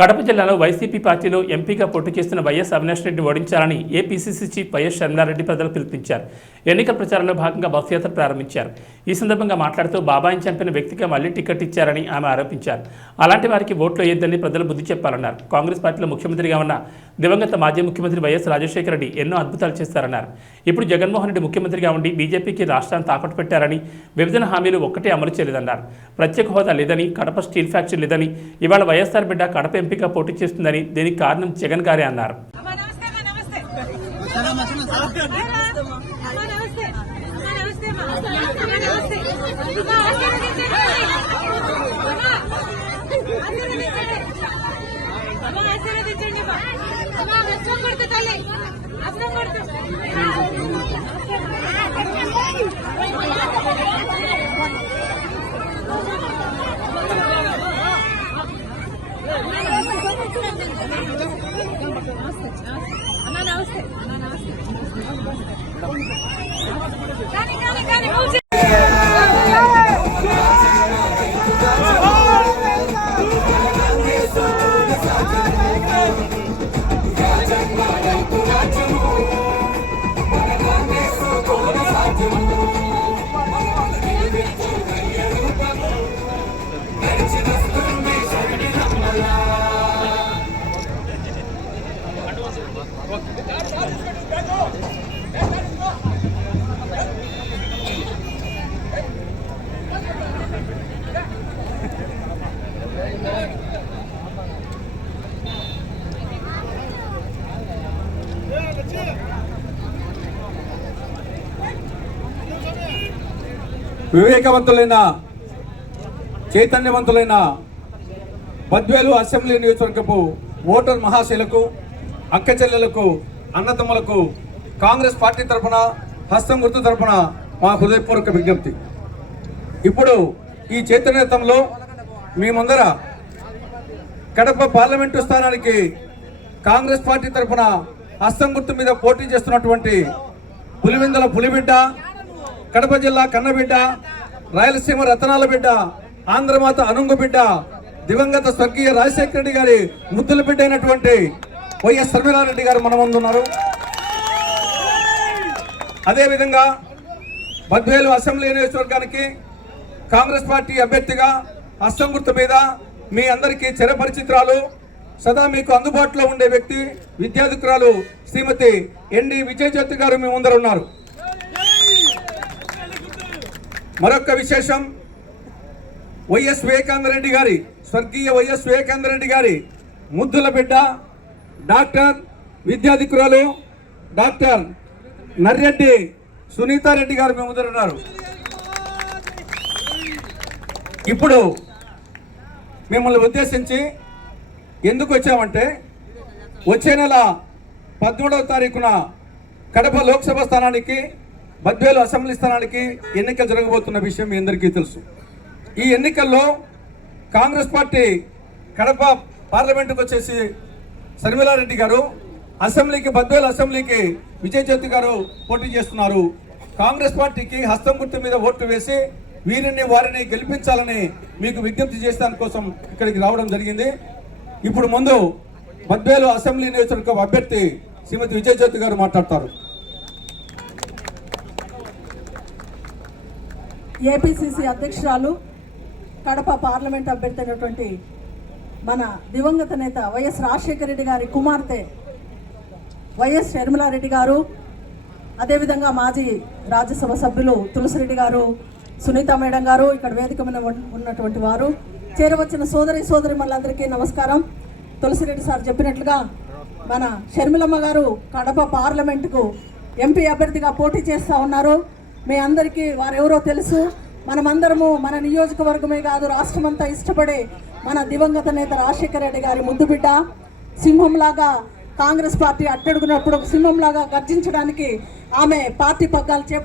కడప జిల్లాలో వైసీపీ పార్టీలో ఎంపీగా పోటీ చేస్తున్న వైఎస్ అవినాష్ రెడ్డి ఓడించాలని ఏపీసీసీ చీఫ్ వైఎస్ షర్మిలారెడ్డి ప్రజలు పిలుపునిచ్చారు. ఎన్నికల ప్రచారంలో భాగంగా బస్సుయాత్ర ప్రారంభించారు. ఈ సందర్భంగా మాట్లాడుతూ బాబాయిని చంపిన వ్యక్తిగా మళ్ళీ టికెట్ ఇచ్చారని ఆమె ఆరోపించారు. అలాంటి వారికి ఓట్లు వేయొద్దని ప్రజలు బుద్ధి చెప్పాలన్నారు. కాంగ్రెస్ పార్టీలో ముఖ్యమంత్రిగా ఉన్న దివంగత మాజీ ముఖ్యమంత్రి వైఎస్ రాజశేఖర రెడ్డి ఎన్నో అద్భుతాలు చేస్తారన్నారు. ఇప్పుడు జగన్మోహన్ రెడ్డి ముఖ్యమంత్రిగా ఉండి బీజేపీకి రాష్ట్రాన్ని తాకట్టు పెట్టారని విభజన హామీలు ఒక్కటే అమలు చేయలేదన్నారు. ప్రత్యేక హోదా లేదని కడప స్టీల్ ఫ్యాక్టరీ లేదని ఇవాళ వైఎస్ఆర్ బిడ్డ కడప ఎంపీగా పోటీ చేస్తుందని దీనికి కారణం జగన్ గారే అన్నారు అమ్మా నమస్తే వివేకవంతులైన చైతన్యవంతులైన బద్వేలు అసెంబ్లీ నియోజకవర్గపు ఓటర్ మహాశైలకు అక్క చెల్లెలకు అన్నతమ్ములకు కాంగ్రెస్ పార్టీ తరఫున హస్తం గుర్తు తరఫున మా హృదయపూర్వక విజ్ఞప్తి. ఇప్పుడు ఈ చైతన్యతంలో మీ ముందర కడప పార్లమెంటు స్థానానికి కాంగ్రెస్ పార్టీ తరఫున హస్తం గుర్తు మీద పోటీ చేస్తున్నటువంటి పులివిందల పులిబిడ్డ కడప జిల్లా కన్నబిడ్డ రాయలసీమ రతనాల బిడ్డ ఆంధ్రమాత అనుంగు బిడ్డ దివంగత స్వర్గీయ రాజశేఖర రెడ్డి గారి ముద్దుల బిడ్డ అయినటువంటి వైఎస్ శర్మిలారెడ్డి గారు మన ముందు ఉన్నారు. అదేవిధంగా బద్వేలు అసెంబ్లీ నియోజకవర్గానికి కాంగ్రెస్ పార్టీ అభ్యర్థిగా హస్తం గుర్తు మీద మీ అందరికీ చిరపరిచిత్రాలు సదా మీకు అందుబాటులో ఉండే వ్యక్తి విద్యాధికురాలు శ్రీమతి ఎన్డి విజయజ్యోతి గారు మీ ముందర ఉన్నారు. మరొక విశేషం. వైఎస్ వివేకానంద రెడ్డి గారి స్వర్గీయ వైఎస్ వివేకానంద రెడ్డి గారి ముద్దుల బిడ్డ డాక్టర్ విద్యాధికురాలు డాక్టర్ నర్రెడ్డి సునీతారెడ్డి గారు మీ ముందరున్నారు ఇప్పుడు మిమ్మల్ని ఉద్దేశించి ఎందుకు వచ్చామంటే వచ్చే నెల పదమూడవ తారీఖున కడప లోక్సభ స్థానానికి బద్వేలు అసెంబ్లీ స్థానానికి ఎన్నికలు జరగబోతున్న విషయం మీ అందరికీ తెలుసు. ఈ ఎన్నికల్లో కాంగ్రెస్ పార్టీ కడప పార్లమెంటుకు వచ్చేసి శర్మిలారెడ్డి గారు అసెంబ్లీకి బద్వేలు అసెంబ్లీకి విజయ్ జ్యోతి గారు పోటీ చేస్తున్నారు. కాంగ్రెస్ పార్టీకి హస్తం గుర్తు మీద ఓట్లు వేసి వీరిని వారిని గెలిపించాలని మీకు విజ్ఞప్తి చేసే కోసం ఇక్కడికి రావడం జరిగింది. ఇప్పుడు ముందు బద్వేలు అసెంబ్లీ నియోజకవర్గం అభ్యర్థి శ్రీమతి విజయ్ జ్యోతి గారు మాట్లాడతారు. ఏపీసీసీ అధ్యక్షురాలు కడప పార్లమెంట్ అభ్యర్థి అయినటువంటి మన దివంగత నేత వైఎస్ రాజశేఖర రెడ్డి గారి కుమార్తె వైఎస్ షర్మిలారెడ్డి గారు అదేవిధంగా మాజీ రాజ్యసభ సభ్యులు తులసిరెడ్డి గారు సునీత మేడం గారు ఇక్కడ వేదిక మీద ఉన్నటువంటి వారు. చేరవచ్చిన సోదరి సోదరి మళ్ళందరికీ నమస్కారం. తులసిరెడ్డి సార్ చెప్పినట్లుగా మన షర్మిలమ్మ గారు కడప పార్లమెంటుకు ఎంపీ అభ్యర్థిగా పోటీ చేస్తూ ఉన్నారు. మీ అందరికీ వారెవరో తెలుసు మనమందరము మన నియోజకవర్గమే కాదు రాష్ట్రమంతా ఇష్టపడే మన దివంగత నేత రాజశేఖర రెడ్డి గారి ముద్దు బిడ్డ. సింహంలాగా కాంగ్రెస్ పార్టీ అట్టడుగునప్పుడు సింహంలాగా గర్జించడానికి ఆమె పార్టీ పగ్గాలు చేప